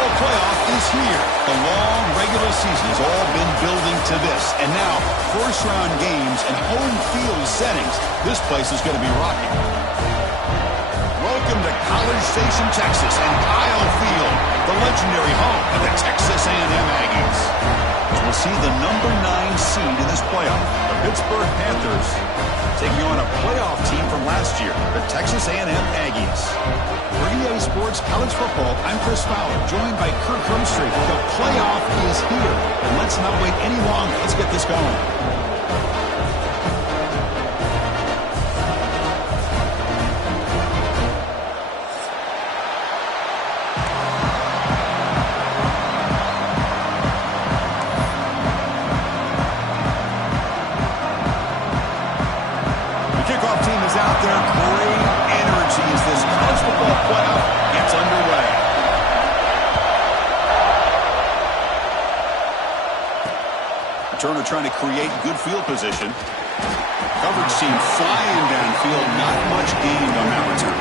Bowl playoff is here. The long regular season has all been building to this. And now, first-round games and home field settings. This place is going to be rocking. Welcome to College Station, Texas, and Kyle Field, the legendary home of the Texas A&M Aggies. We'll see the number 9 seed in this playoff, the Pittsburgh Panthers, taking on a playoff team from last year, the Texas A&M Aggies. For EA Sports College Football, I'm Chris Fowler, joined by Kirk Hermstreet. The playoff is here, and let's not wait any longer. Let's get this going. Kickoff team is out there. Great energy as this college football playoff gets underway. Turner trying to create good field position. Coverage team flying downfield. Not much gained on that return.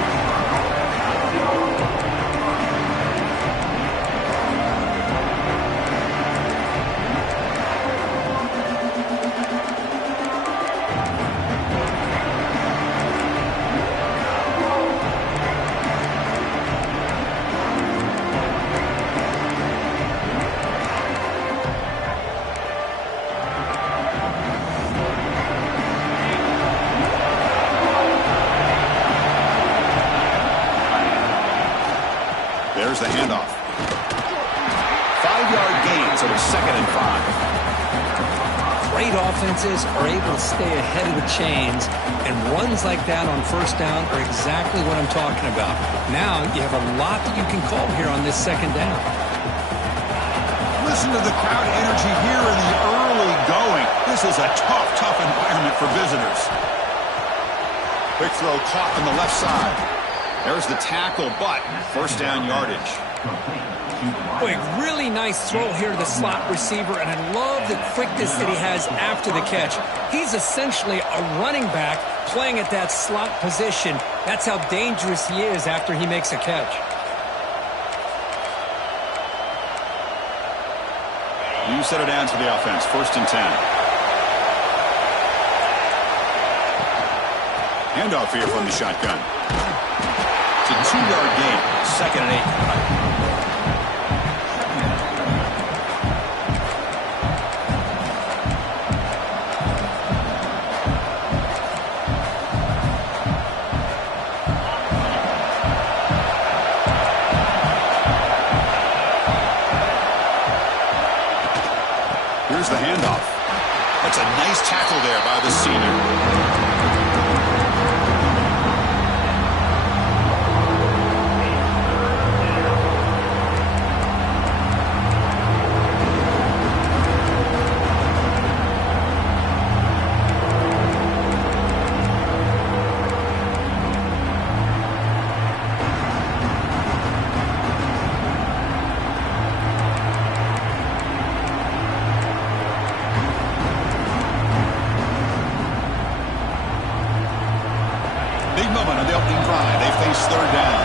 There's the handoff. 5-yard gain, so it's 2nd and 5. Great offenses are able to stay ahead of the chains, and runs like that on first down are exactly what I'm talking about. Now you have a lot that you can call here on this 2nd down. Listen to the crowd energy here in the early going. This is a tough environment for visitors. Quick throw caught on the left side. There's the tackle, but first down yardage. Boy, really nice throw here to the slot receiver, and I love the quickness that he has after the catch. He's essentially a running back playing at that slot position. That's how dangerous he is after he makes a catch. You set it down to the offense, 1st and 10. Handoff here from the shotgun. It's a 2-yard gain, 2nd and 8. Here's the handoff. That's a nice tackle there by the senior. Big moment on the opening drive. They face 3rd down.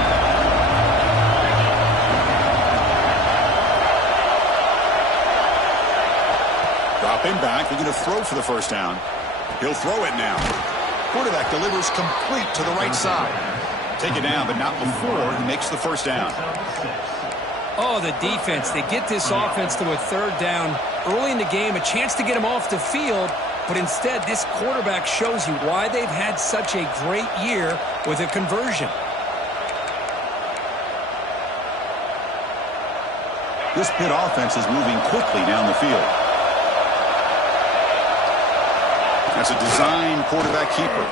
Dropping back. They're going to throw for the first down. He'll throw it now. Quarterback delivers complete to the right side. Take it down, but not before he makes the first down. Oh, the defense. They get this offense to a 3rd down early in the game, a chance to get him off the field. But instead, this quarterback shows you why they've had such a great year with a conversion. This Pitt offense is moving quickly down the field. That's a design quarterback keeper.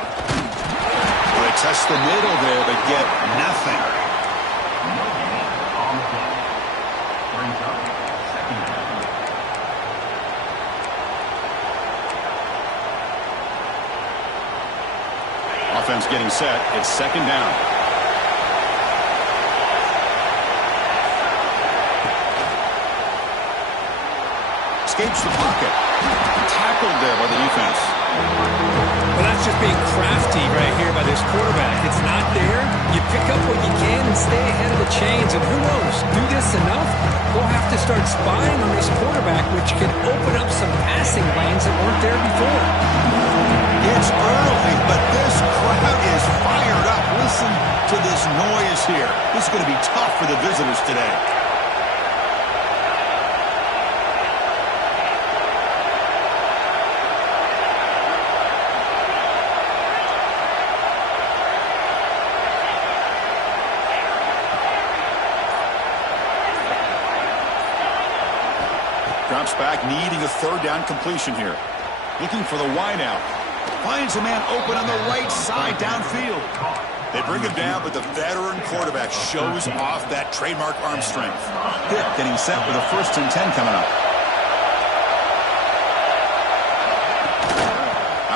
They test the middle there, but get nothing. Offense getting set. It's 2nd down. Escapes the pocket. Tackled there by the defense. Well, that's just being crafty right here by this quarterback. It's not there. You pick up what you can and stay ahead of the chains. downs, and who knows, do this enough, they'll have to start spying on this quarterback, which can open up some passing lanes that weren't there before. It's early, but this crowd is fired up. Listen to this noise here. This is going to be tough for the visitors today. Drops back, needing a third down completion here. Looking for the wide out. Finds a man open on the right side downfield. They bring him down, but the veteran quarterback shows off that trademark arm strength. Pitt getting set with a 1st and 10 coming up.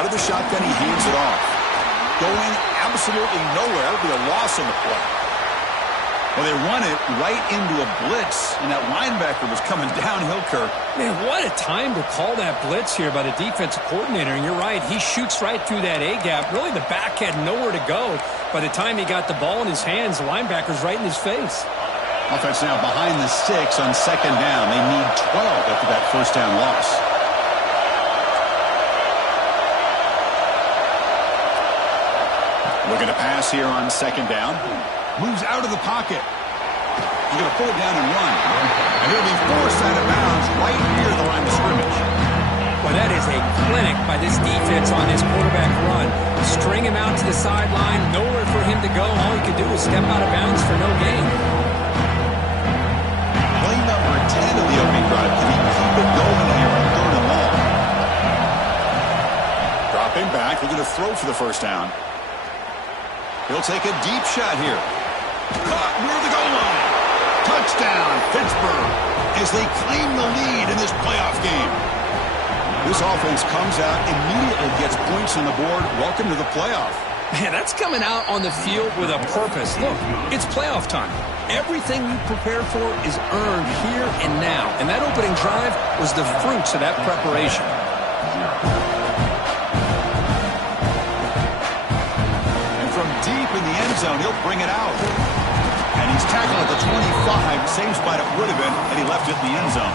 Out of the shotgun, he hands it off. Going absolutely nowhere. That'll be a loss on the play. Well, they run it right into a blitz, and that linebacker was coming downhill, Kirk. Man, what a time to call that blitz here by the defensive coordinator. And you're right, he shoots right through that A-gap. Really, the back had nowhere to go. By the time he got the ball in his hands, the linebacker's right in his face. Offense now behind the 6 on 2nd down. They need 12 after that 1st down loss. Looking to pass here on 2nd down. Moves out of the pocket. He's going to pull it down and run. And he'll be forced out of bounds right near the line of scrimmage. Well, that is a clinic by this defense on this quarterback run. String him out to the sideline, nowhere for him to go. All he could do was step out of bounds for no gain. Play number 10 of the opening drive. Can he keep it going here on 3rd and long? Dropping back, looking to throw for the 1st down. He'll take a deep shot here. Caught near the goal line. Touchdown, Pittsburgh, as they claim the lead in this playoff game. This offense comes out, immediately gets points on the board. Welcome to the playoff. Man, that's coming out on the field with a purpose. Look, it's playoff time. Everything you prepare for is earned here and now. And that opening drive was the fruits of that preparation. Deep in the end zone, he'll bring it out. And he's tackled at the 25. Same spot it would have been had he left it in the end zone.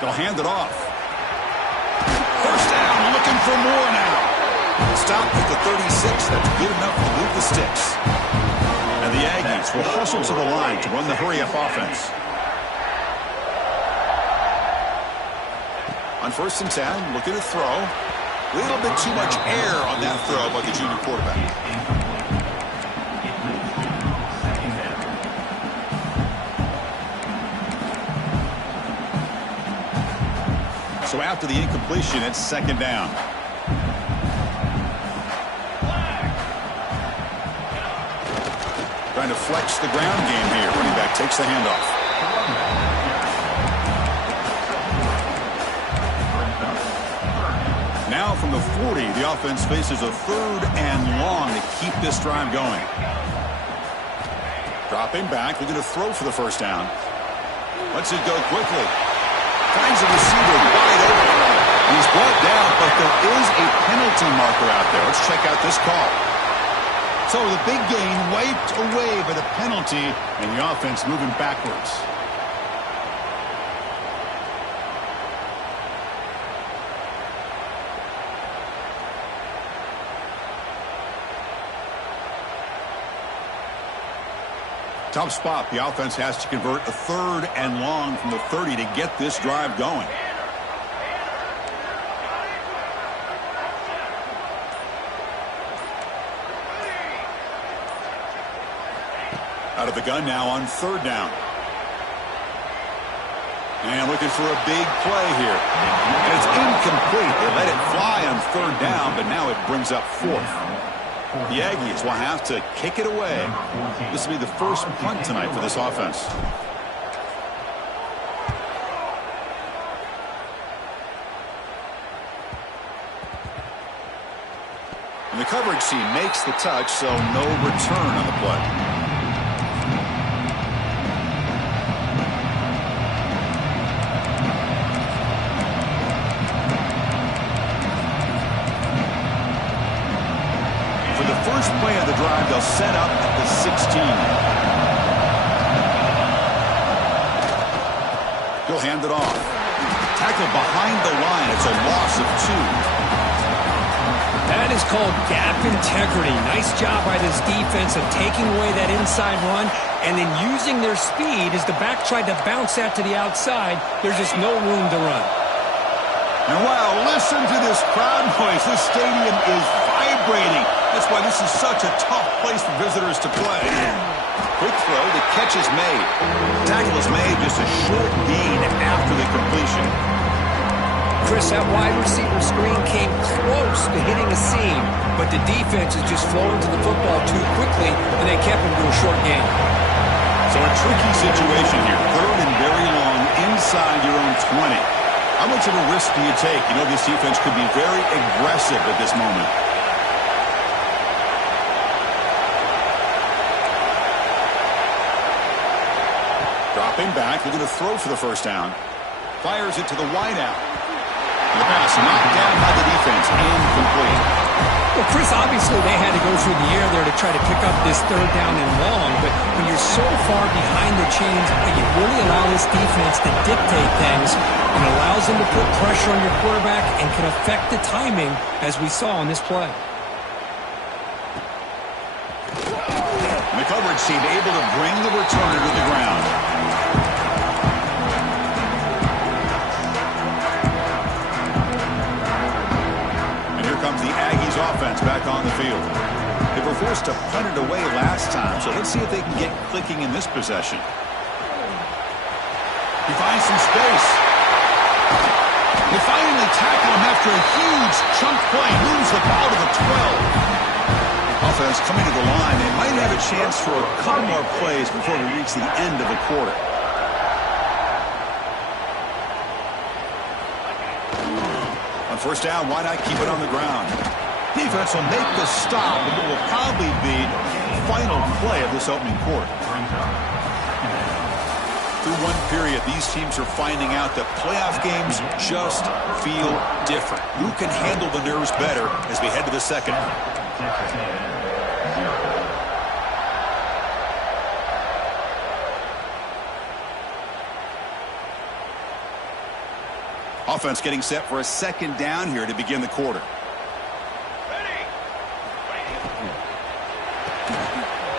They'll hand it off. 1st down, looking for more now. Stop at the 36. That's good enough to move the sticks. And the Aggies will hustle to the line to run the hurry-up offense. On 1st and 10, looking to throw. A little bit too much air on that throw by the junior quarterback. So after the incompletion, it's 2nd down. Trying to flex the ground game here. Running back takes the handoff. Now from the 40, the offense faces a 3rd and long to keep this drive going. Dropping back, looking to throw for the 1st down. Lets it go quickly. Finds a receiver wide open. He's brought down, but there is a penalty marker out there. Let's check out this call. So the big gain wiped away by the penalty, and the offense moving backwards. Tough spot. The offense has to convert a 3rd and long from the 30 to get this drive going. Out of the gun now on 3rd down. And looking for a big play here. And it's incomplete. They let it fly on 3rd down, but now it brings up 4th. The Aggies will have to kick it away. This will be the first punt tonight for this offense. And the coverage team makes the touch, so no return on the play. For the first play of the drive, they'll set up at the 16. He'll hand it off. Tackle behind the line. It's a loss of 2. That is called gap integrity. Nice job by this defense of taking away that inside run and then using their speed as the back tried to bounce that to the outside. There's just no room to run. And wow, listen to this crowd noise. This stadium is vibrating. That's why this is such a tough place for visitors to play. Quick throw, the catch is made. Tackle is made, just a short gain after the completion. Chris, that wide receiver screen came close to hitting a seam, but the defense is just flowing to the football too quickly, and they kept him to a short gain. So a tricky situation here. 3rd and very long inside your own 20. How much of a risk do you take? You know this defense could be very aggressive at this moment. Dropping back, they're going to throw for the first down. Fires it to the wideout. The pass knocked down by the defense, incomplete. Well, Chris, obviously they had to go through the air there to try to pick up this 3rd down and long, but when you're so far behind the chains, you really allow this defense to dictate things and allows them to put pressure on your quarterback and can affect the timing, as we saw on this play. And the coverage team able to bring the returner to the ground. Comes the Aggies offense back on the field. They were forced to punt it away last time, so let's see if they can get clicking in this possession. He finds some space. They finally tackle him after a huge chunk play. Moves the ball to the 12. Offense coming to the line. They might have a chance for a couple more plays before we reach the end of the quarter. On first down, why not keep it on the ground? Defense will make the stop, but it will probably be the final play of this opening quarter. Through one period, these teams are finding out that playoff games just feel different. Who can handle the nerves better as we head to the second? Offense getting set for a second down here to begin the quarter.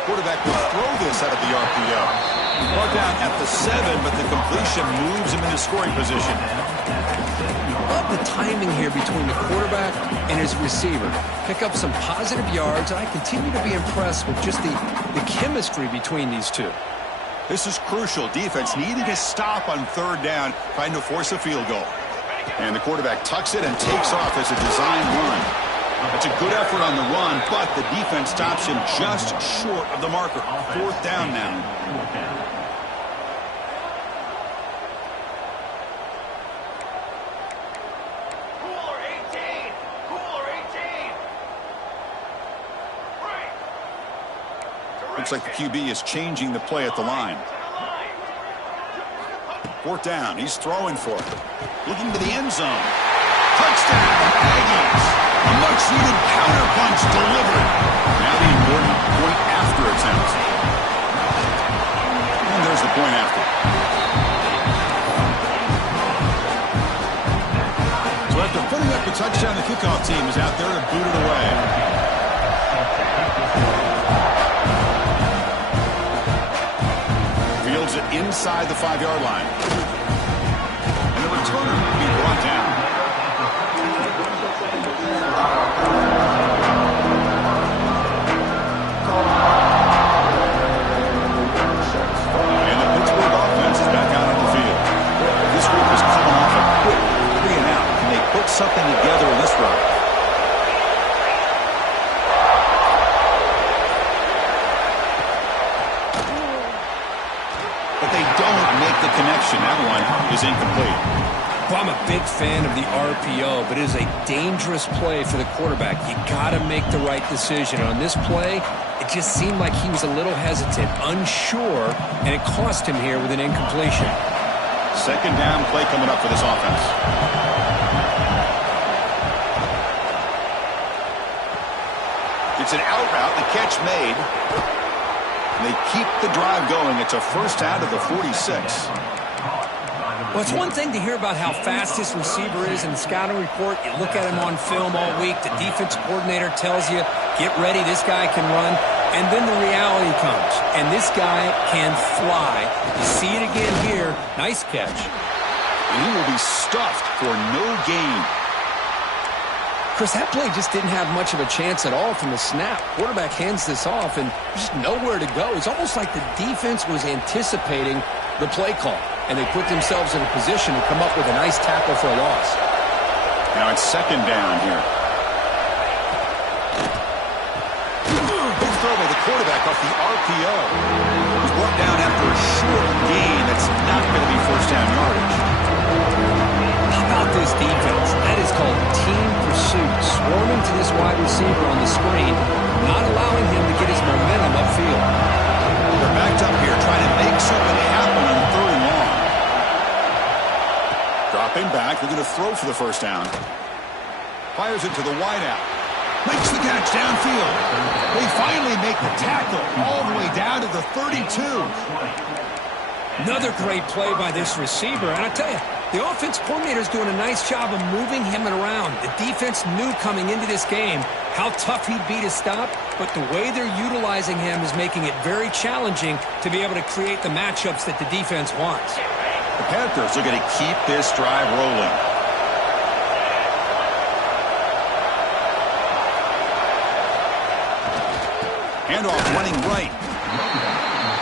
Quarterback will throw this out of the RPO. Brought down at the 7, but the completion moves him into scoring position. Love the timing here between the quarterback and his receiver. Pick up some positive yards, and I continue to be impressed with just the chemistry between these two. This is crucial. Defense needing a stop on 3rd down, trying to force a field goal. And the quarterback tucks it and takes off as a design run. It's a good effort on the run, but the defense stops him just short of the marker. 4th down now. Cooler 18! Cooler 18! Looks like the QB is changing the play at the line. 4th down. He's throwing for it. Looking to the end zone. Touchdown, Aggies. A much-needed counter-punch delivered. Now the important point after attempt. And there's the point after. So after putting up the touchdown, the kickoff team is out there to boot it away. Fields it inside the 5-yard line. And the returner will be brought down. And the Pittsburgh offense is back out on the field. This group is coming off a quick 3-and-out. Can they put something together in this run? But they don't make the connection. That one is incomplete. Well, I'm a big fan of the RPO, but it is a dangerous play for the quarterback. You got to make the right decision. On this play, it just seemed like he was a little hesitant, unsure, and it cost him here with an incompletion. Second down play coming up for this offense. It's an out route, the catch made. They keep the drive going. It's a first down to the 46. Well, it's one thing to hear about how fast this receiver is in the scouting report. You look at him on film all week. The defense coordinator tells you, get ready, this guy can run. And then the reality comes, and this guy can fly. You see it again here. Nice catch. And he will be stuffed for no gain. Chris, that play just didn't have much of a chance at all from the snap. Quarterback hands this off, and there's just nowhere to go. It's almost like the defense was anticipating the play call, and they put themselves in a position to come up with a nice tackle for a loss. Now it's second down here. Big throw by the quarterback off the RPO. He's brought down after a short gain. That's not going to be first down yardage. How about this defense? That is called team pursuit. Swarming to this wide receiver on the screen, not allowing him to get his momentum upfield. They're backed up here trying to make something happen on third and long. Dropping back. They're going to throw for the first down. Fires it to the wideout. Makes the catch downfield. They finally make the tackle all the way down to the 32. Another great play by this receiver. And I tell you, the offense coordinator is doing a nice job of moving him around. The defense knew coming into this game how tough he'd be to stop, but the way they're utilizing him is making it very challenging to be able to create the matchups that the defense wants. The Panthers are going to keep this drive rolling. Handoff running right.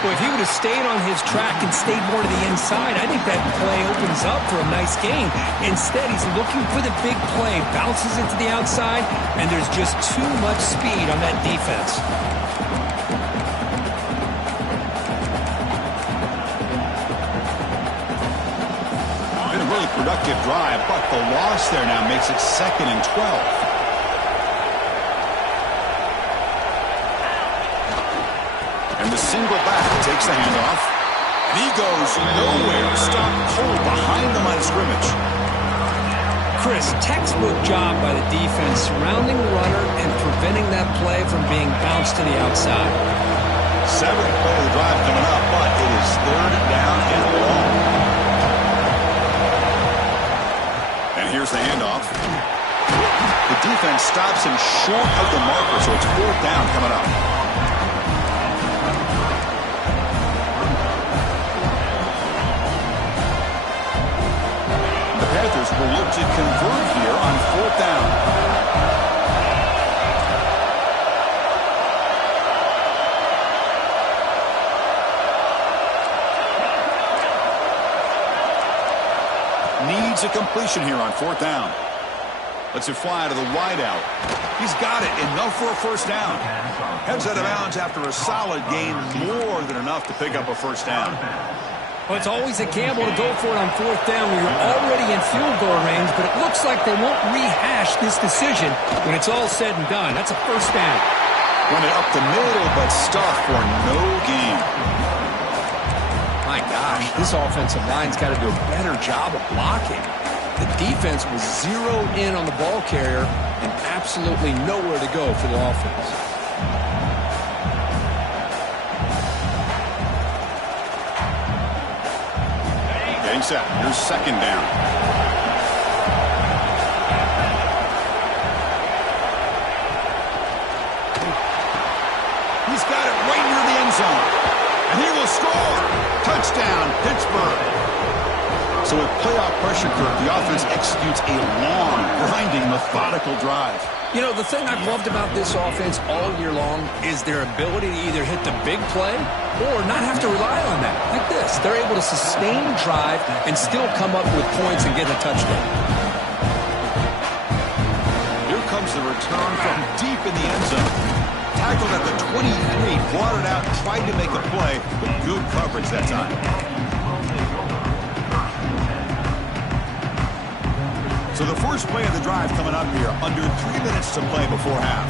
Well, if he would have stayed on his track and stayed more to the inside, I think that play opens up for a nice gain. Instead, he's looking for the big play, bounces it to the outside, and there's just too much speed on that defense. Been a really productive drive, but the loss there now makes it 2nd and 12. And the single back takes the handoff. And he goes nowhere. Stopped cold behind the line of scrimmage. Chris, textbook job by the defense surrounding the runner and preventing that play from being bounced to the outside. 7th play of the drive coming up, but it is third down and long. And here's the handoff. The defense stops him short of the marker, so it's 4th down coming up. Panthers will look to convert here on 4th down. Needs a completion here on 4th down. Lets it fly to the wideout. He's got it. Enough for a first down. Heads out of bounds after a solid gain. More than enough to pick up a first down. Well, it's always a gamble to go for it on 4th down when you're already in field goal range, but it looks like they won't rehash this decision when it's all said and done. That's a first down. Run it up the middle, but stuffed for no gain. My gosh, this offensive line's got to do a better job of blocking. The defense was zeroed in on the ball carrier and absolutely nowhere to go for the offense. Set. Here's 2nd down. He's got it right near the end zone. And he will score. Touchdown, Pittsburgh. So with playoff pressure, Kirk, the offense executes a long, grinding, methodical drive. You know, the thing I've loved about this offense all year long is their ability to either hit the big play or not have to rely on that. Like this. They're able to sustain the drive and still come up with points and get a touchdown. Here comes the return from deep in the end zone. Tackled at the 23, brought it out, tried to make a play, but good coverage that time. So the first play of the drive coming up here, under 3 minutes to play before half.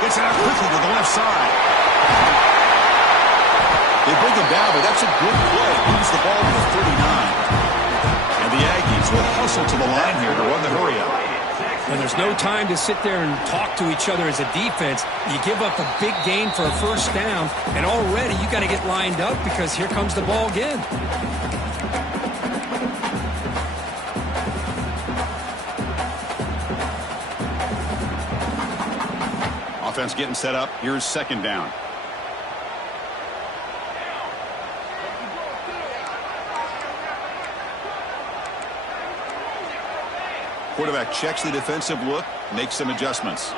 Gets it out quickly to the left side. They bring him down, but that's a good play. Moves the ball to the 39. And the Aggies will hustle to the line here to run the hurry-up. And there's no time to sit there and talk to each other as a defense. You give up a big gain for a first down, and already you got to get lined up because here comes the ball again. Offense getting set up. Here's second down. Quarterback checks the defensive look, makes some adjustments.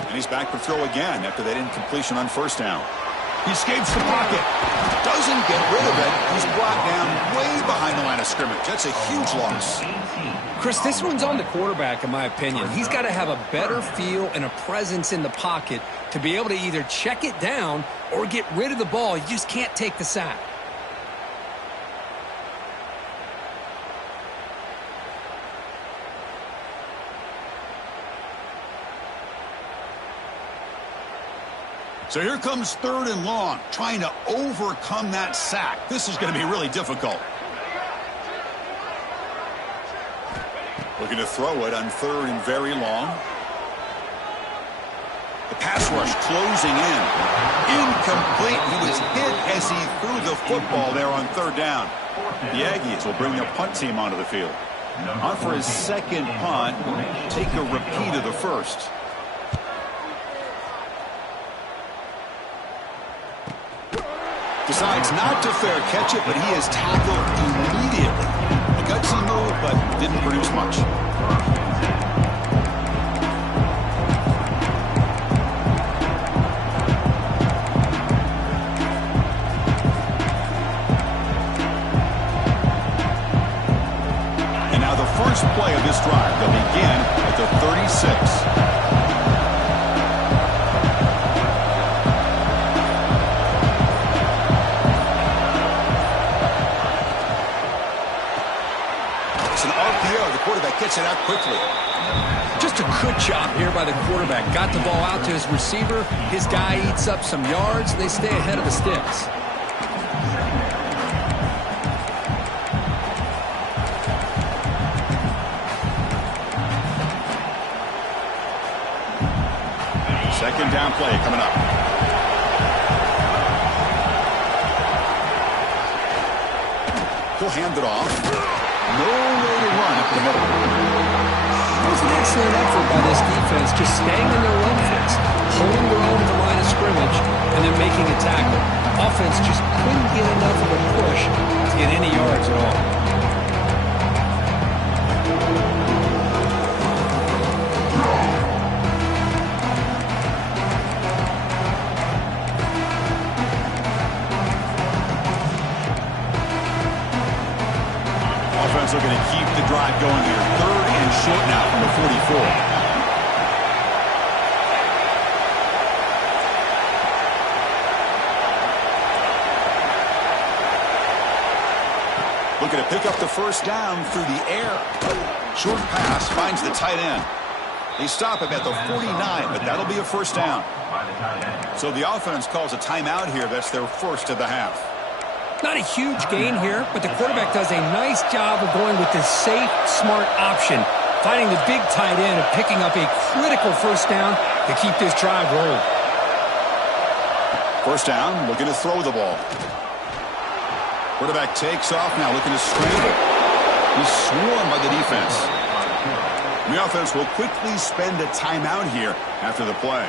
And he's back to throw again after that incompletion on first down. He escapes the pocket. Doesn't get rid of it. He's brought down way behind the line of scrimmage. That's a huge loss. Chris, this one's on the quarterback, in my opinion. He's got to have a better feel and a presence in the pocket to be able to either check it down or get rid of the ball. You just can't take the sack. So here comes third and long, trying to overcome that sack. This is going to be really difficult. Looking to throw it on third and very long. The pass rush closing in. Incomplete. He was hit as he threw the football there on third down. The Aggies will bring their punt team onto the field. On for his second punt. Take a repeat of the first. Decides not to fair catch it, but he is tackled immediately. A gutsy move, but didn't produce much. And now the first play of this drive. They'll begin at the 36. Quarterback gets it out quickly. Just a good job here by the quarterback. Got the ball out to his receiver. His guy eats up some yards, and they stay ahead of the sticks. Second down play coming up. He'll hand it off. No way to run up the middle. It was an excellent effort by this defense, just staying in their run fix, holding their own at the line of scrimmage, and then making a tackle. Offense just couldn't get enough of a push to get any yards at all. Looking to keep the drive going here. Third and short now from the 44. Looking to pick up the first down through the air. Short pass finds the tight end. They stop him at the 49, but that'll be a first down. So the offense calls a timeout here. That's their first of the half. Not a huge gain here, but the quarterback does a nice job of going with this safe, smart option, finding the big tight end and picking up a critical first down to keep this drive rolling. First down, looking to throw the ball. Quarterback takes off now, looking to scramble. He's swarmed by the defense. The offense will quickly spend a timeout here after the play.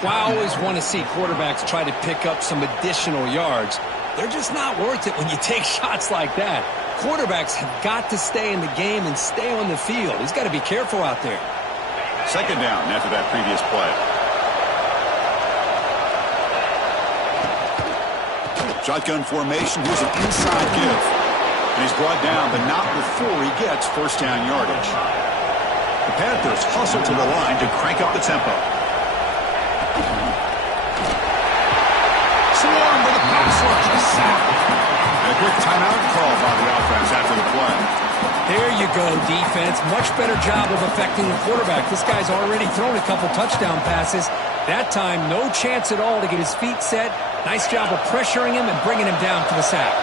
Well, I always want to see quarterbacks try to pick up some additional yards. They're just not worth it when you take shots like that. Quarterbacks have got to stay in the game and stay on the field. He's got to be careful out there. Second down after that previous play. Shotgun formation. Here's an inside give. And he's brought down, but not before he gets first down yardage. The Panthers hustle to the line to crank up the tempo. quick timeout call by the offense after the play. There you go, defense. Much better job of affecting the quarterback. This guy's already thrown a couple touchdown passes. That time, no chance at all to get his feet set. Nice job of pressuring him and bringing him down for the sack.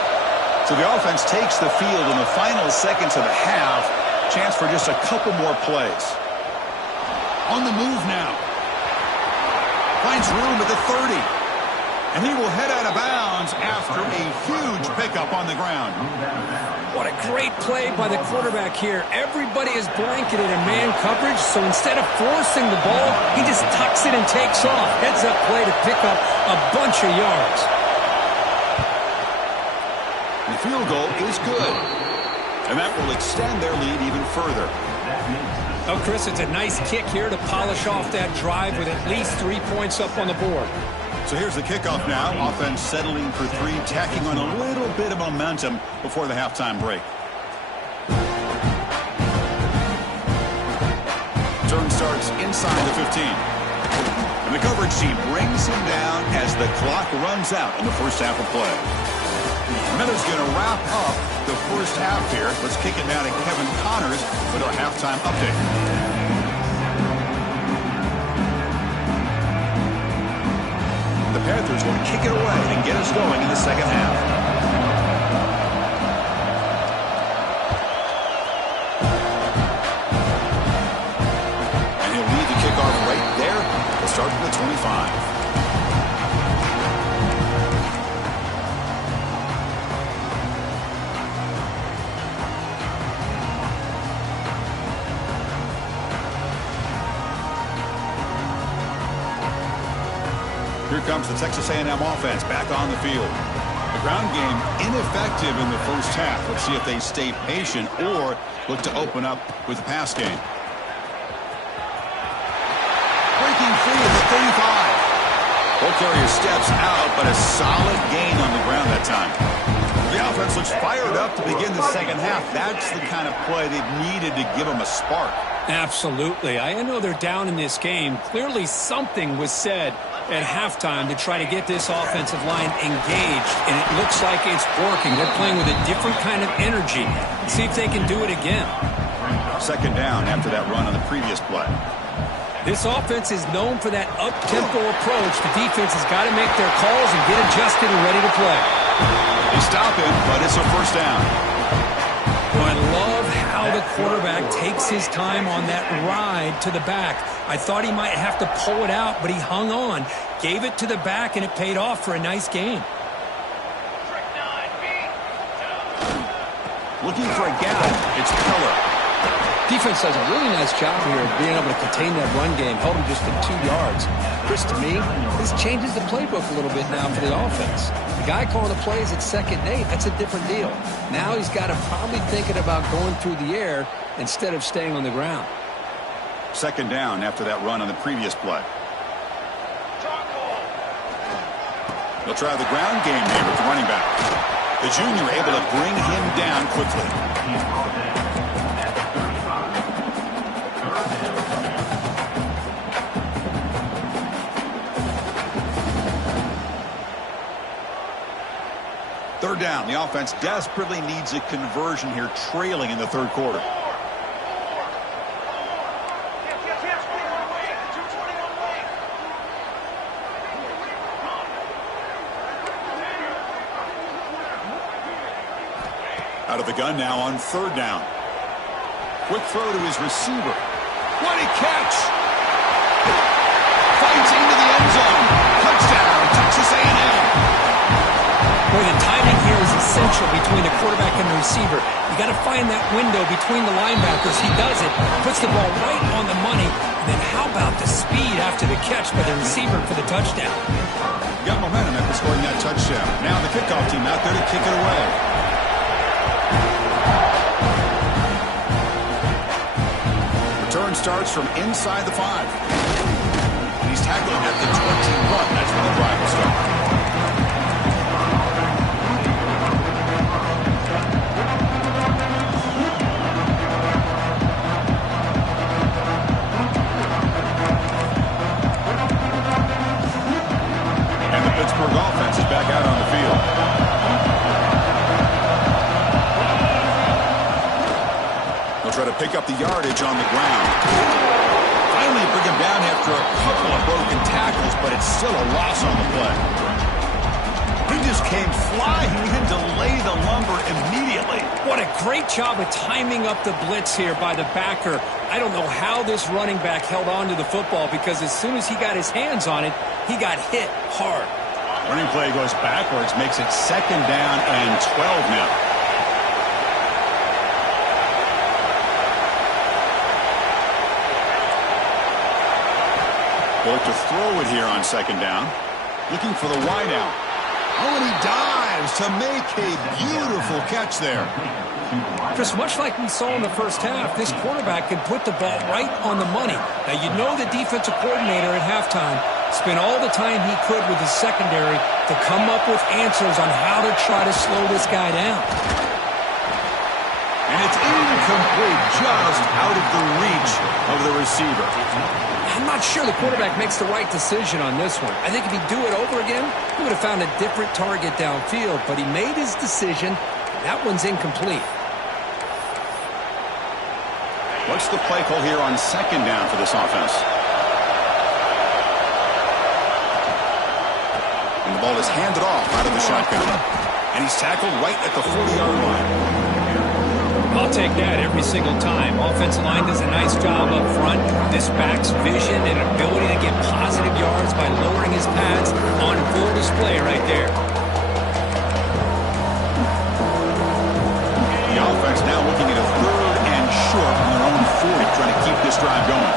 So the offense takes the field in the final seconds of the half. Chance for just a couple more plays. On the move now. Finds room at the 30. And he will head out of bounds after a huge pickup on the ground. What a great play by the quarterback here. Everybody is blanketed in man coverage, so instead of forcing the ball, he just tucks it and takes off. Heads-up play to pick up a bunch of yards. The field goal is good. And that will extend their lead even further. Oh, Chris, it's a nice kick here to polish off that drive with at least 3 points up on the board. So here's the kickoff now. Offense settling for 3, tacking on a little bit of momentum before the halftime break. Turn starts inside the 15. And the coverage team brings him down as the clock runs out in the first half of play. Miller's going to wrap up the first half here. Let's kick it down to Kevin Connors with our halftime update. The Panthers will kick it away and get us going in the second half. And he'll lead the kickoff right there. We'll start from the 25. Here comes the Texas A&M offense back on the field. The ground game ineffective in the first half. Let's see if they stay patient or look to open up with the pass game. Breaking free at the 35. Ball carrier steps out, but a solid gain on the ground that time. The offense looks fired up to begin the second half. That's the kind of play they've needed to give them a spark. Absolutely. I know they're down in this game. Clearly something was said at halftime to try to get this offensive line engaged, and it looks like it's working. They're playing with a different kind of energy. Let's see if they can do it again. Second down after that run on the previous play. This offense is known for that up-tempo approach. The defense has got to make their calls and get adjusted and ready to play. They stop him, but it's a first down. Well, I love how the quarterback takes his time on that ride to the back. I thought he might have to pull it out, but he hung on, gave it to the back, and it paid off for a nice gain. Looking for a gap, it's Keller. Defense does a really nice job here of being able to contain that run game, held him just at 2 yards. Chris, to me, this changes the playbook a little bit now for the offense. The guy calling the plays at 2nd and 8, that's a different deal. Now he's got to probably thinking about going through the air instead of staying on the ground. Second down after that run on the previous play. They'll try the ground game here with the running back. The junior able to bring him down quickly. Third down. The offense desperately needs a conversion here, trailing in the third quarter. Out of the gun now on third down. Quick throw to his receiver. What a catch! Fights into the end zone. Touchdown, Texas A&M. Boy, the timing here is essential between the quarterback and the receiver. You got to find that window between the linebackers. He does it, puts the ball right on the money. And then how about the speed after the catch by the receiver for the touchdown? Got momentum after scoring that touchdown. Now the kickoff team out there to kick it away. Return starts from inside the 5. He's tackling at the 21. That's when the drive will start. And the Pittsburgh offense is back out on the field. pick up the yardage on the ground. Finally bring him down after a couple of broken tackles, but it's still a loss on the play. He just came flying in to lay the lumber immediately. What a great job of timing up the blitz here by the backer. I don't know how this running back held on to the football, because as soon as he got his hands on it, he got hit hard. Running play goes backwards, makes it 2nd down and 12 now. They'll look to throw it here on 2nd down. Looking for the wideout. Oh, and he dives to make a beautiful catch there. Chris, much like we saw in the first half, this quarterback can put the ball right on the money. Now, you know the defensive coordinator at halftime spent all the time he could with his secondary to come up with answers on how to try to slow this guy down. And it's incomplete, just out of the reach of the receiver. I'm not sure the quarterback makes the right decision on this one. I think if he'd do it over again, he would have found a different target downfield, but he made his decision. That one's incomplete. What's the play call here on 2nd down for this offense? And the ball is handed off out of the shotgun. And he's tackled right at the 40-yard line. I'll take that every single time. Offensive line does a nice job up front. This back's vision and ability to get positive yards by lowering his pads on full display right there. The offense now looking at a 3rd and short from their own 40, trying to keep this drive going.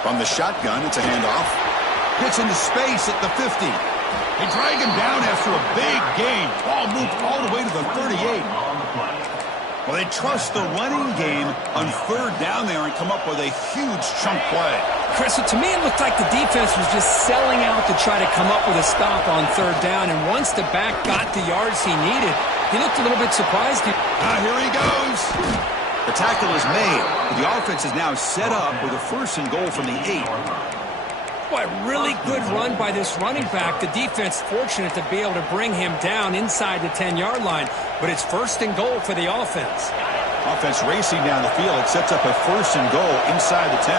From the shotgun, it's a handoff. Gets into space at the 50. They drag him down after a big gain. Ball moved all the way to the 38. Well, they trust the running game on 3rd down there and come up with a huge chunk play. Chris, to me it looked like the defense was just selling out to try to come up with a stop on 3rd down, and once the back got the yards he needed, he looked a little bit surprised. Here he goes. The tackle is made. The offense is now set up with a 1st and goal from the 8. What really good run by this running back. The defense fortunate to be able to bring him down inside the 10-yard line, but it's 1st and goal for the offense. Offense racing down the field. It sets up a 1st and goal inside the 10.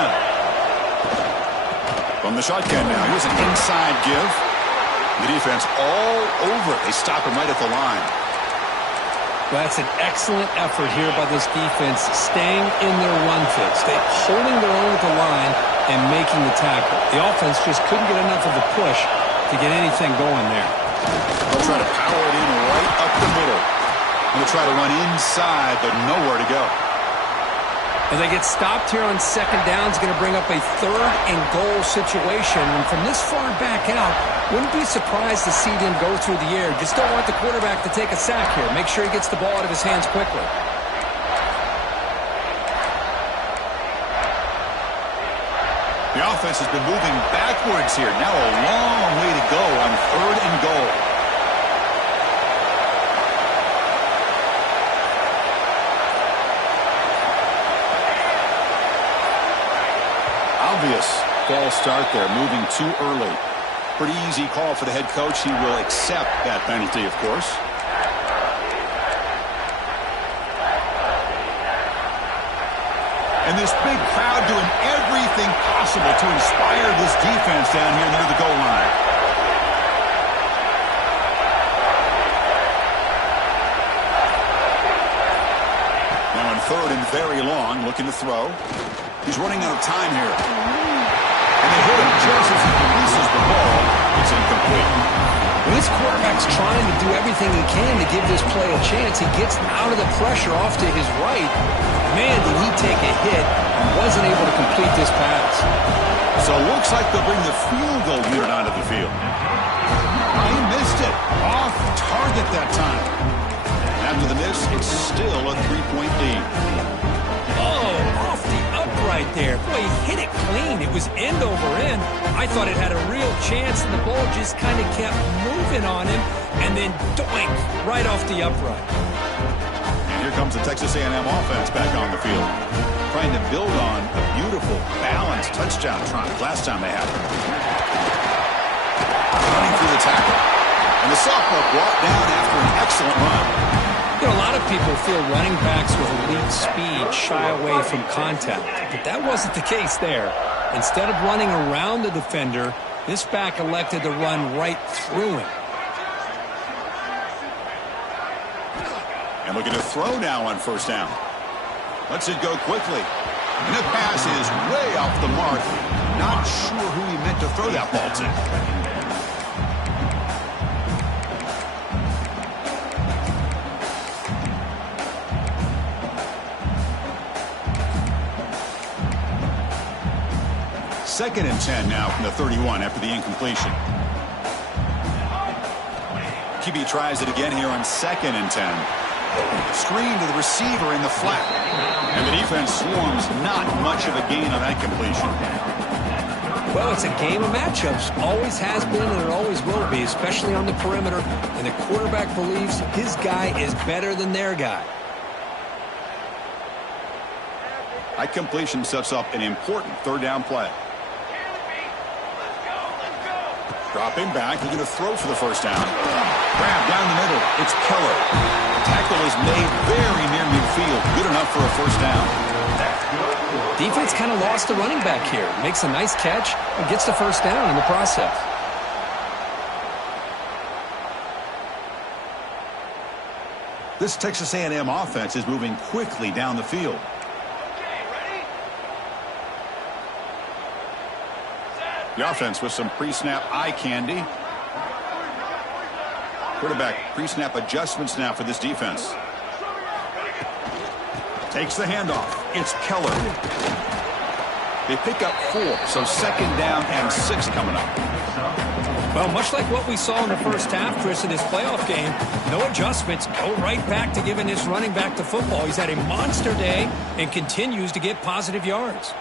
From the shotgun now, here's an inside give. The defense all over it. They stop him right at the line. Well, that's an excellent effort here by this defense, staying in their run fits. They're holding their own at the line and making the tackle. The offense just couldn't get enough of a push to get anything going there. They'll try to power it in right up the middle. And they'll try to run inside, but nowhere to go. Well, they get stopped here on 2nd down. It's going to bring up a 3rd and goal situation. And from this far back out, wouldn't be surprised to see them go through the air. Just don't want the quarterback to take a sack here. Make sure he gets the ball out of his hands quickly. The offense has been moving backwards here. Now a long way to go on 3rd and goal. Obvious false start there, moving too early. Pretty easy call for the head coach. He will accept that penalty, of course. And this big crowd doing everything possible to inspire this defense down here near the goal line. Now on 3rd and very long, looking to throw. He's running out of time here. And they hit him just as he releases the ball. It's incomplete. When this quarterback's trying to do everything he can to give this play a chance, he gets out of the pressure off to his right. Man, did he take a hit and wasn't able to complete this pass. So it looks like they'll bring the field goal unit onto the field. He missed it. Off target that time. After the miss, it's still a 3-point lead. Oh, off the upright there. Boy, he hit it clean. It was end over end. I thought it had a real chance, and the ball just kind of kept moving on him, and then doink, right off the upright. And here comes the Texas A&M offense back on the field, trying to build on a beautiful, balanced touchdown try last time they had it. Running through the tackle. And the sophomore brought down after an excellent run. You know, a lot of people feel running backs with elite speed shy away from contact, but that wasn't the case there. Instead of running around the defender, this back elected to run right through him. And looking to throw now on first down. Lets it go quickly. And the pass is way off the mark. Not sure who he meant to throw that ball to. Second and 10 now from the 31 after the incompletion. QB tries it again here on second and 10. Screen to the receiver in the flat. And the defense swarms, not much of a gain on that completion. Well, it's a game of matchups. Always has been and it always will be, especially on the perimeter. And the quarterback believes his guy is better than their guy. That completion sets up an important third down play. Dropping back, he's going to throw for the first down. Grab down the middle. It's Keller. The tackle is made very near midfield. Good enough for a first down. Defense kind of lost the running back here. Makes a nice catch and gets the first down in the process. This Texas A&M offense is moving quickly down the field. The offense with some pre-snap eye candy. Quarterback pre-snap adjustments now for this defense. Takes the handoff. It's Keller. They pick up 4, so second down and 6 coming up. Well, much like what we saw in the first half, Chris, in this playoff game, no adjustments. Go right back to giving his running back the football. He's had a monster day and continues to get positive yards.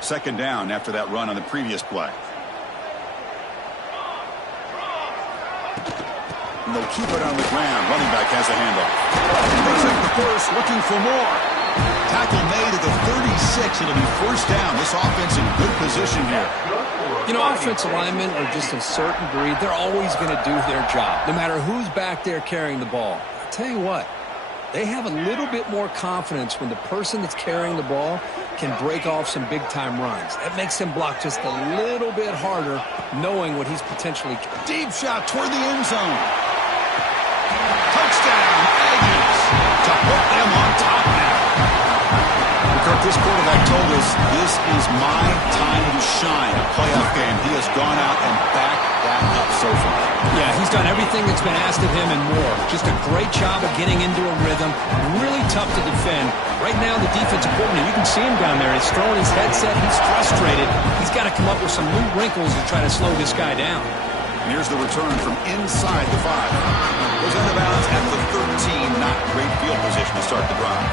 Second down after that run on the previous play. And they'll keep it on the ground. Running back has a handoff. Brings up the first, looking for more. Tackle made at the 36. It'll be first down. This offense in good position here. You know, offensive linemen are just a certain breed. They're always going to do their job, no matter who's back there carrying the ball. I'll tell you what, they have a little bit more confidence when the person that's carrying the ball can break off some big-time runs. That makes him block just a little bit harder, knowing what he's potentially... Deep shot toward the end zone. Touchdown, Aggies, to put them on top now. Kirk, this quarterback told us this is my time to shine. A playoff game. He has gone out and backed that up so far. Yeah, he's done everything that's been asked of him and more. Just a great job of getting into a rhythm. Really tough to defend. Right now, the defensive coordinator, you can see him down there. He's throwing his headset. He's frustrated. He's got to come up with some new wrinkles to try to slow this guy down. And here's the return from inside the 5. Goes out of bounds at the 13. Not great field position to start the drive.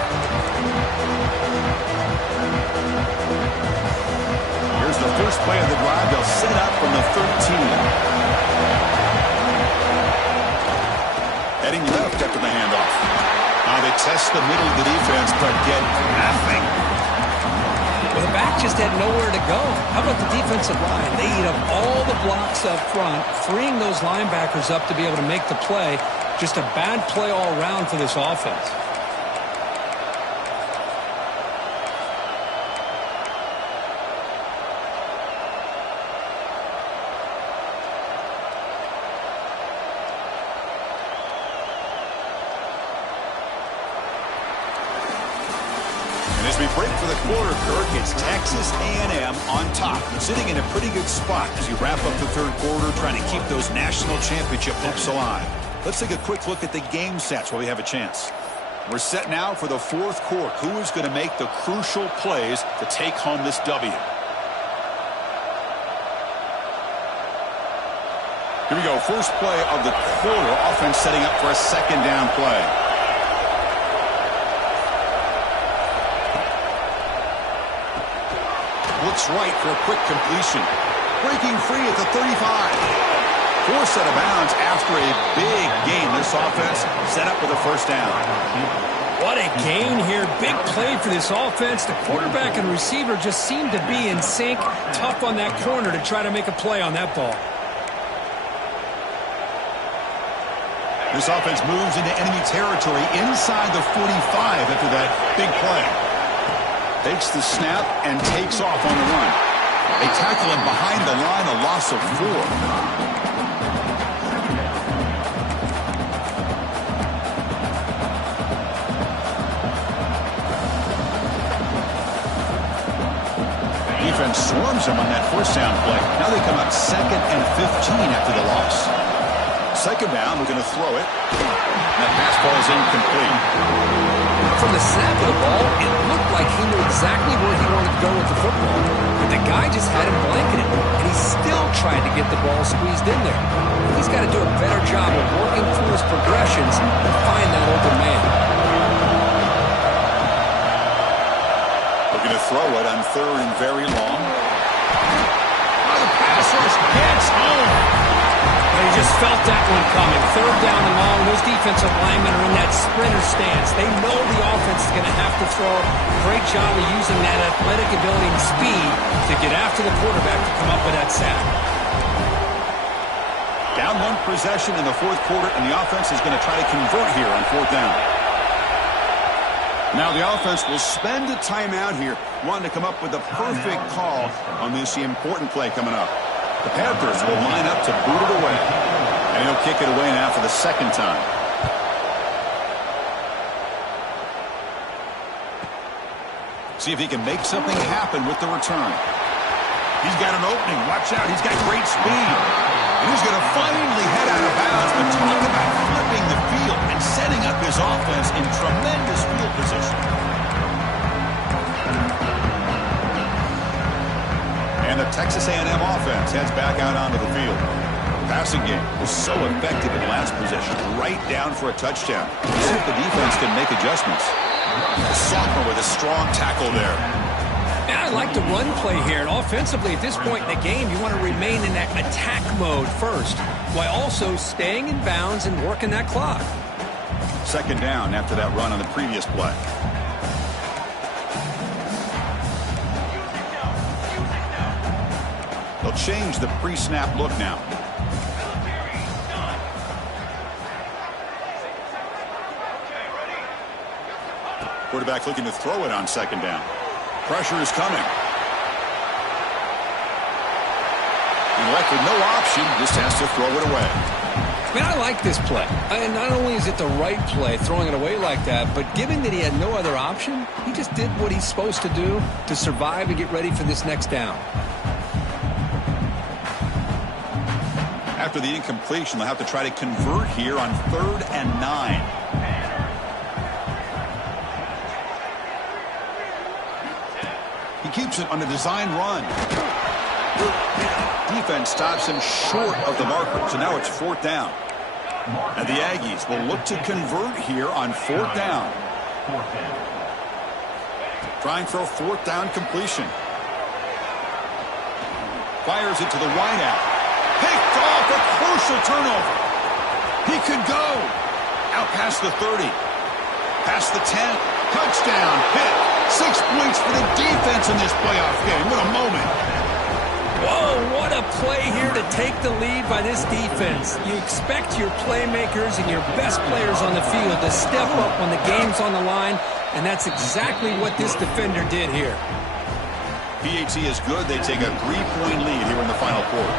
Here's the first play of the drive. They'll set up from the 13. Heading left after the handoff. Now they test the middle of the defense, but get nothing. Well, the back just had nowhere to go. How about the defensive line? They eat up all the blocks up front, freeing those linebackers up to be able to make the play. Just a bad play all around for this offense. As we break for the quarter, Kirk, it's Texas A&M on top, sitting in a pretty good spot as you wrap up the third quarter, trying to keep those national championship hopes alive. Let's take a quick look at the game stats while we have a chance. We're set now for the fourth quarter. Who is going to make the crucial plays to take home this W? Here we go. First play of the quarter. Offense setting up for a second down play. Looks right for a quick completion. Breaking free at the 35. Forced out of bounds after a big game. This offense set up with a first down. What a gain here. Big play for this offense. The quarterback and receiver just seem to be in sync. Tough on that corner to try to make a play on that ball. This offense moves into enemy territory inside the 45 after that big play. Takes the snap and takes off on the run. They tackle him behind the line, a loss of 4. Defense swarms him on that first down play. Now they come up 2nd and 15 after the loss. Second down, we're going to throw it. That pass ball is incomplete. From the snap of the ball, it looked like he knew exactly where he wanted to go with the football. But the guy just had him blanketed, and he still tried to get the ball squeezed in there. He's got to do a better job of working through his progressions and find that open man. Looking to throw it on 3rd and very long. Oh, the pass rush gets home. He just felt that one coming. 3rd down and long. Those defensive linemen are in that sprinter stance. They know the offense is going to have to throw. Great job of using that athletic ability and speed to get after the quarterback to come up with that sack. Down 1 possession in the 4th quarter, and the offense is going to try to convert here on 4th down. Now the offense will spend a timeout here, wanting to come up with the perfect call on this important play coming up. The Panthers will line up to boot it away. And he'll kick it away now for the 2nd time. See if he can make something happen with the return. He's got an opening. Watch out. He's got great speed. And he's going to finally head out of bounds. But talk about flipping the field and setting up his offense in tremendous field position. And the Texas A&M offense heads back out onto the field. Passing game was so effective in last possession, right down for a touchdown. See if the defense can make adjustments. The sophomore with a strong tackle there. Yeah, I like the run play here. And offensively, at this point in the game, you want to remain in that attack mode first, while also staying in bounds and working that clock. 2nd down after that run on the previous play. They'll change the pre-snap look now. Quarterback looking to throw it on 2nd down. Pressure is coming. And left with no option, just has to throw it away. Man, I like this play. And not only is it the right play, throwing it away like that, but given that he had no other option, he just did what he's supposed to do to survive and get ready for this next down. After the incompletion, they'll have to try to convert here on 3rd and 9. He keeps it on the design run. Defense stops him short of the marker, so now it's 4th down. And the Aggies will look to convert here on 4th down. Trying for a 4th down completion. Fires it to the wideout. Picked off, a crucial turnover. He could go. Out past the 30. Past the 10. Touchdown, Pitt. 6 points for the defense in this playoff game. What a moment. Whoa, what a play here to take the lead by this defense. You expect your playmakers and your best players on the field to step up when the game's on the line, and that's exactly what this defender did here. PAT is good. They take a 3-point lead here in the final quarter.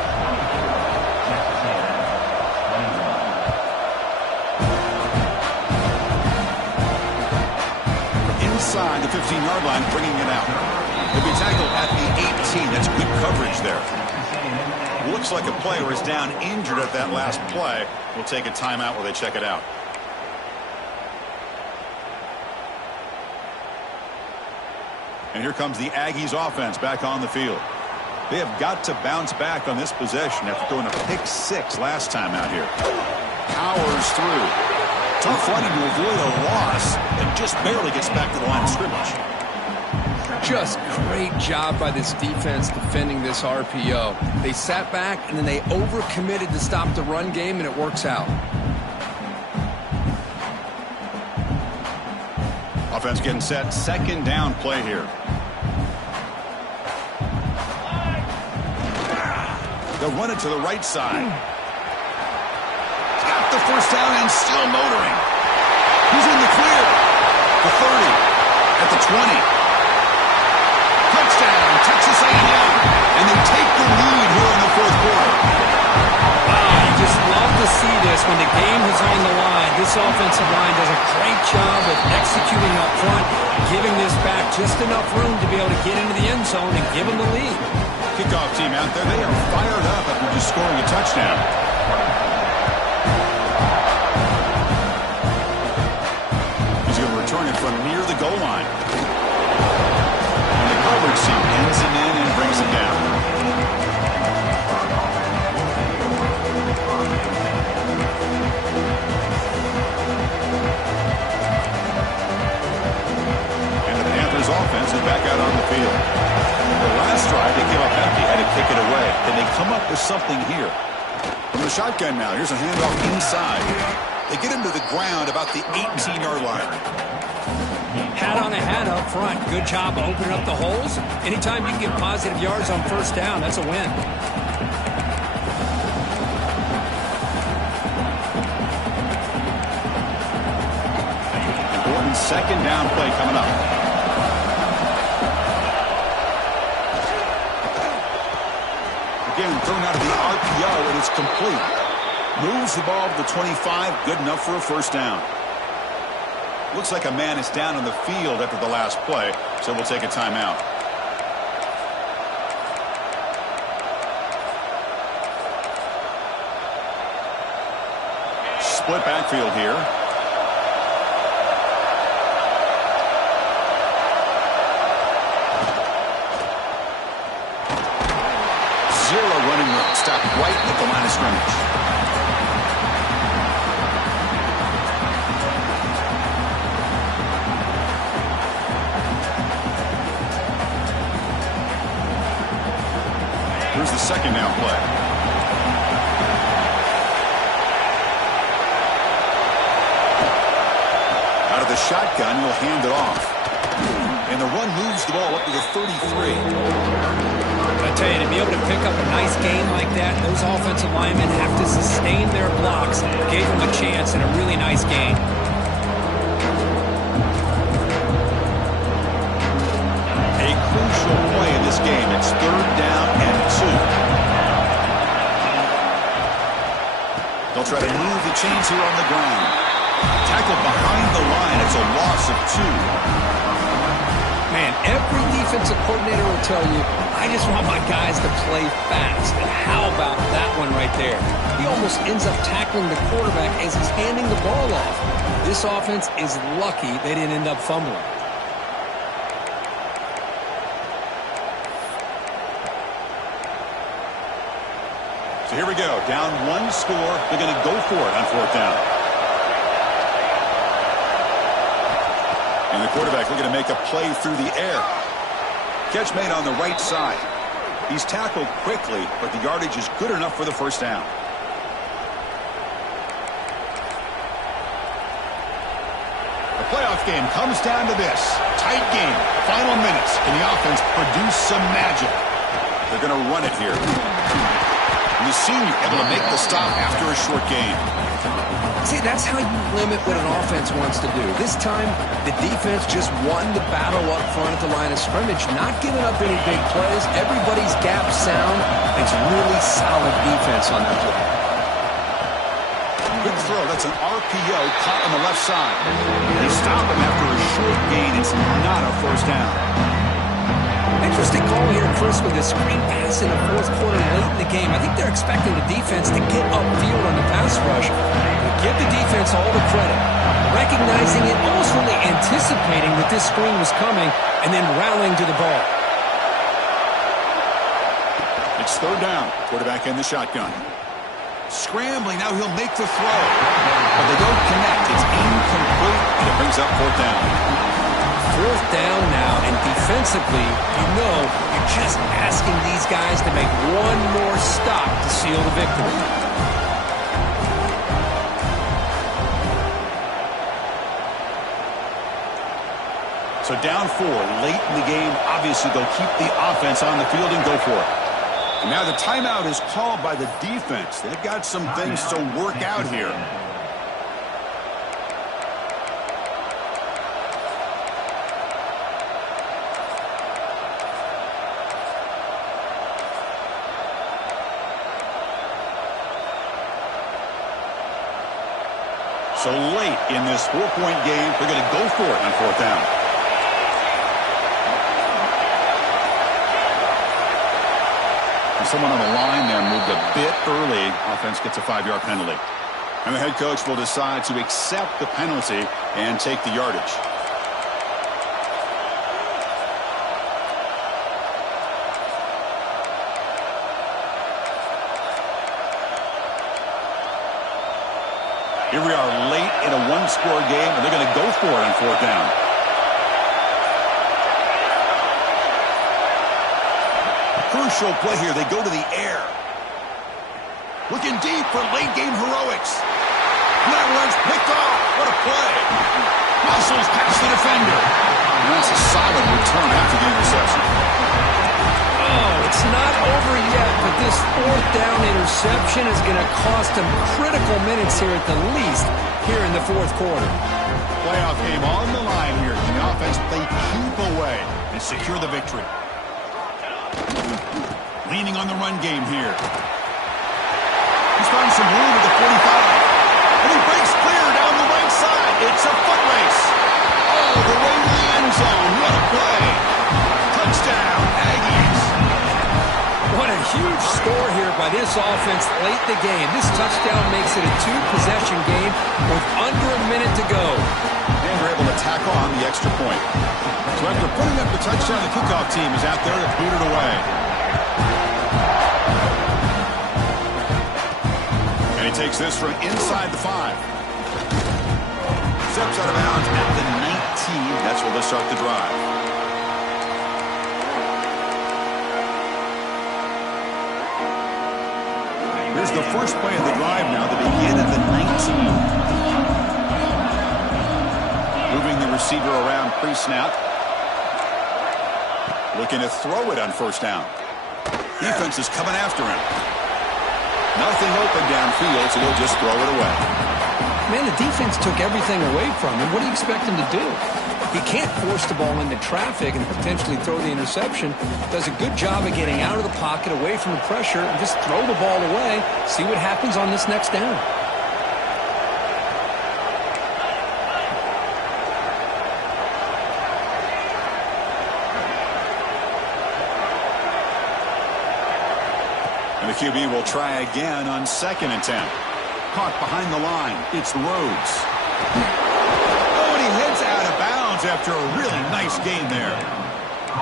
Inside the 15-yard line, bringing it out. He'll be tackled at the 18. That's good coverage there. Looks like a player is down injured at that last play. We'll take a timeout while they check it out. And here comes the Aggies offense back on the field. They have got to bounce back on this possession after throwing a pick 6 last time out here. Powers through. Tough running to avoid a loss and just barely gets back to the line of scrimmage. Just great job by this defense defending this RPO. They sat back and then they overcommitted to stop the run game, and it works out. Offense getting set. Second down play here. They'll run it to the right side. He's got the first down and still motoring. He's in the clear. The 30. At the 20. Touchdown, Texas A&M. And they take the lead here in the fourth quarter. Wow, you just love to see this when the game is on the line. This offensive line does a great job of executing up front, giving this back just enough room to be able to get into the end zone and give them the lead. Kickoff team out there, they are fired up after just scoring a touchdown. He's going to return it from near the goal line. And the coverage team ends him in and brings him down. And the Panthers offense is back out on the field. The last drive, they came up empty, had to kick it away. Can they come up with something here? From the shotgun now, here's a handoff inside. They get him to the ground about the 18-yard line. Hat on a hat up front. Good job opening up the holes. Anytime you can get positive yards on first down, that's a win. Important second down play coming up. Again, thrown out of the RPO, and it's complete. Moves the ball to the 25, good enough for a first down. Looks like a man is down on the field after the last play, so we'll take a timeout. Split backfield here. Zero running room. Stopped right at the line of scrimmage. Here's the second down play. Out of the shotgun, he'll hand it off. And the run moves the ball up to the 33. I tell you, to be able to pick up a nice game like that, those offensive linemen have to sustain their blocks. Gave them a chance in a really nice game. A crucial play in this game. It's third down and 2. They'll try to move the chains here on the ground. Tackled behind the line. It's a loss of 2. Man, every defensive coordinator will tell you, I just want my guys to play fast. And how about that one right there? He almost ends up tackling the quarterback as he's handing the ball off. This offense is lucky they didn't end up fumbling. So here we go. Down 1 score. They're going to go for it on fourth down. And the quarterback looking to make a play through the air. Catch made on the right side. He's tackled quickly, but the yardage is good enough for the first down. The playoff game comes down to this. Tight game. Final minutes. Can the offense produce some magic? They're going to run it here. And the senior able to make the stop after a short game. See, that's how you limit what an offense wants to do. This time, the defense just won the battle up front at the line of scrimmage, not giving up any big plays. Everybody's gap sound. It's really solid defense on that play. Good throw. That's an RPO caught on the left side. They stop him after a short gain. It's not a first down. Interesting call here, Chris, with a screen pass in the fourth quarter late in the game. I think they're expecting the defense to get upfield on the pass rush. Give the defense all the credit. Recognizing it, almost really anticipating that this screen was coming, and then rallying to the ball. It's third down. Quarterback in the shotgun. Scrambling, now he'll make the throw. But they don't connect. It's incomplete, and it brings up fourth down. Fourth down now, and defensively, you know you're just asking these guys to make one more stop to seal the victory. So down 4, late in the game. Obviously, they'll keep the offense on the field and go for it. And now the timeout is called by the defense. They've got some things to work out here. So late in this 4-point game, they're going to go for it on 4th down. And someone on the line there moved a bit early. Offense gets a 5-yard penalty. And the head coach will decide to accept the penalty and take the yardage. Here we are late in a 1-score game, and they're going to go for it on 4th down. Crucial play here. They go to the air. Looking deep for late-game heroics. That one's picked off. What a play. Muscles past the defender. And that's a solid return after the interception. Oh, it's not over yet, but this 4th down interception is going to cost them critical minutes here at the least here in the 4th quarter. Playoff game on the line here. Can the offense play keep away and secure the victory? Leaning on the run game here. He's found some room at the 45. And he breaks clear down the right side. It's a foot race. All the way to the end zone. What a play. Touchdown, Aggies. What a huge score here by this offense late in the game. This touchdown makes it a 2-possession game with under a minute to go. And they're able to tack on the extra point. So after putting up the touchdown, the kickoff team is out there to boot it away. And he takes this from inside the 5. Steps out of bounds at the 19. That's where they'll start the drive. Here's the first play of the drive now. They begin at the 19. Moving the receiver around pre-snap. Looking to throw it on 1st down. Defense is coming after him. Nothing open downfield, so they'll just throw it away. Man, the defense took everything away from him. What do you expect him to do? He can't force the ball into traffic and potentially throw the interception. Does a good job of getting out of the pocket, away from the pressure, and just throw the ball away. See what happens on this next down. And the QB will try again on 2nd and 10. Caught behind the line. It's Rhodes. Oh, and he heads out of bounds after a really nice gain there.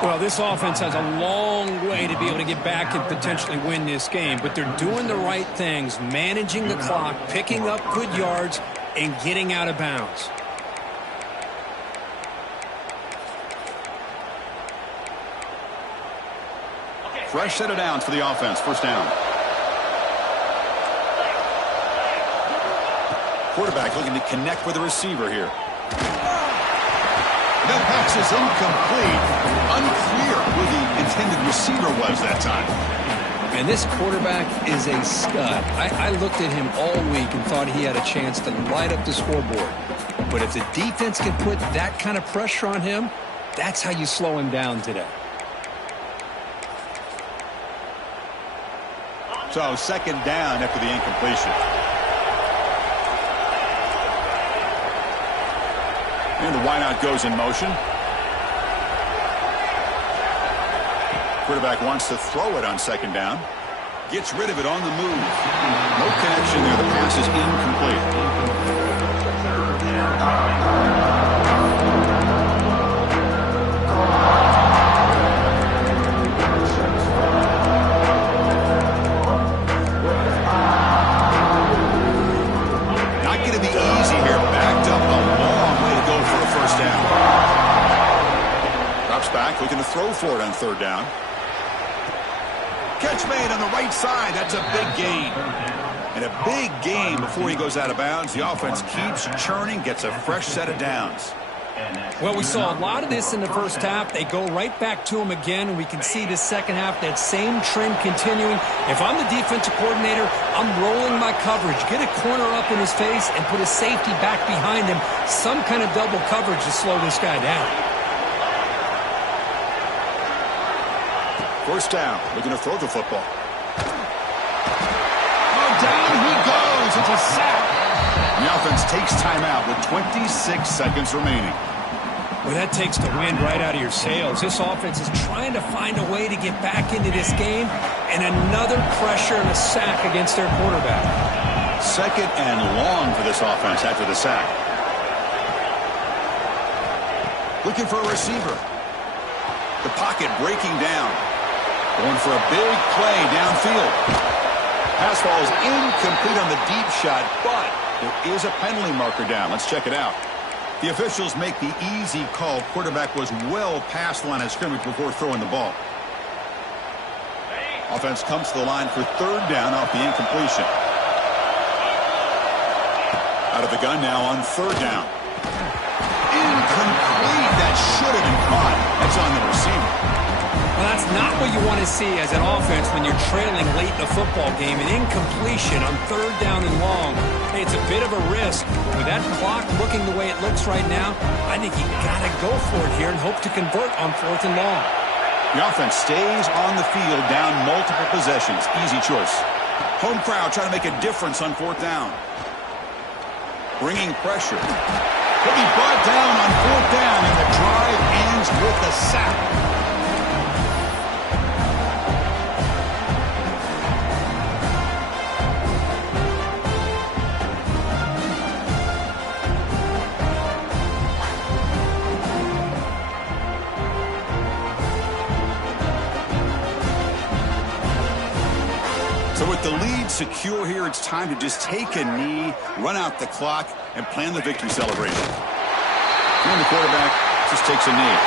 Well, this offense has a long way to be able to get back and potentially win this game, but they're doing the right things, managing the clock, picking up good yards, and getting out of bounds. Fresh set of downs for the offense. 1st down. Quarterback looking to connect with the receiver here. That pass is incomplete. Unclear who the intended receiver was that time. And this quarterback is a stud. I looked at him all week and thought he had a chance to light up the scoreboard. But if the defense can put that kind of pressure on him, that's how you slow him down today. So 2nd down after the incompletion. And the wideout goes in motion. Quarterback wants to throw it on 2nd down. Gets rid of it on the move. No connection there. The pass is incomplete. Not going to be easy here. Backed up a long way to go for a 1st down. Drops back, looking to throw for it on 3rd down. Catch made on the right side. That's a big gain. And a big gain before he goes out of bounds. The offense keeps churning, gets a fresh set of downs. Well, we saw a lot of this in the first half. They go right back to him again, and we can see the second half, that same trend continuing. If I'm the defensive coordinator, I'm rolling my coverage. Get a corner up in his face and put a safety back behind him. Some kind of double coverage to slow this guy down. First down, looking to throw the football. Oh, down he goes. It's a sack. The offense takes timeout with 26 seconds remaining. Well, that takes the wind right out of your sails. This offense is trying to find a way to get back into this game, and another pressure and a sack against their quarterback. Second and long for this offense after the sack. Looking for a receiver. The pocket breaking down. Going for a big play downfield. Pass ball is incomplete on the deep shot, but there is a penalty marker down. Let's check it out. The officials make the easy call. Quarterback was well past the line of scrimmage before throwing the ball. Offense comes to the line for third down off the incompletion. Out of the gun now on third down. Incomplete. That should have been caught. That's on the receiver. Well, that's not what you want to see as an offense when you're trailing late in the football game. An incompletion on third down and long. Hey, it's a bit of a risk. With that clock looking the way it looks right now, I think you got to go for it here and hope to convert on fourth and long. The offense stays on the field down multiple possessions. Easy choice. Home crowd trying to make a difference on fourth down. Bringing pressure. He'll be brought down on fourth down, and the drive ends with a sack. So with the lead secure here, it's time to just take a knee, run out the clock, and plan the victory celebration. And the quarterback just takes a knee.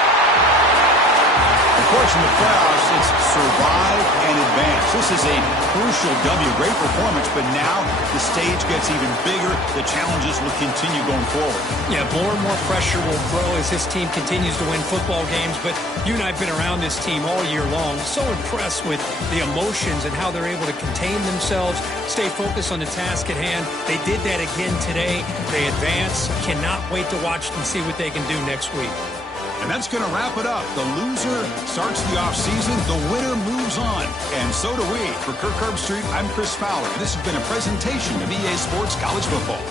Of course, in the playoffs, it's survive and advance. This is a crucial W. Great performance, but now the stage gets even bigger. The challenges will continue going forward. Yeah, more and more pressure will grow as this team continues to win football games, but you and I have been around this team all year long. So impressed with the emotions and how they're able to contain themselves, stay focused on the task at hand. They did that again today. They advance. Cannot wait to watch and see what they can do next week. And that's going to wrap it up. The loser starts the offseason. The winner moves on. And so do we. For Kirk Herbstreit, I'm Chris Fowler. This has been a presentation of EA Sports College Football.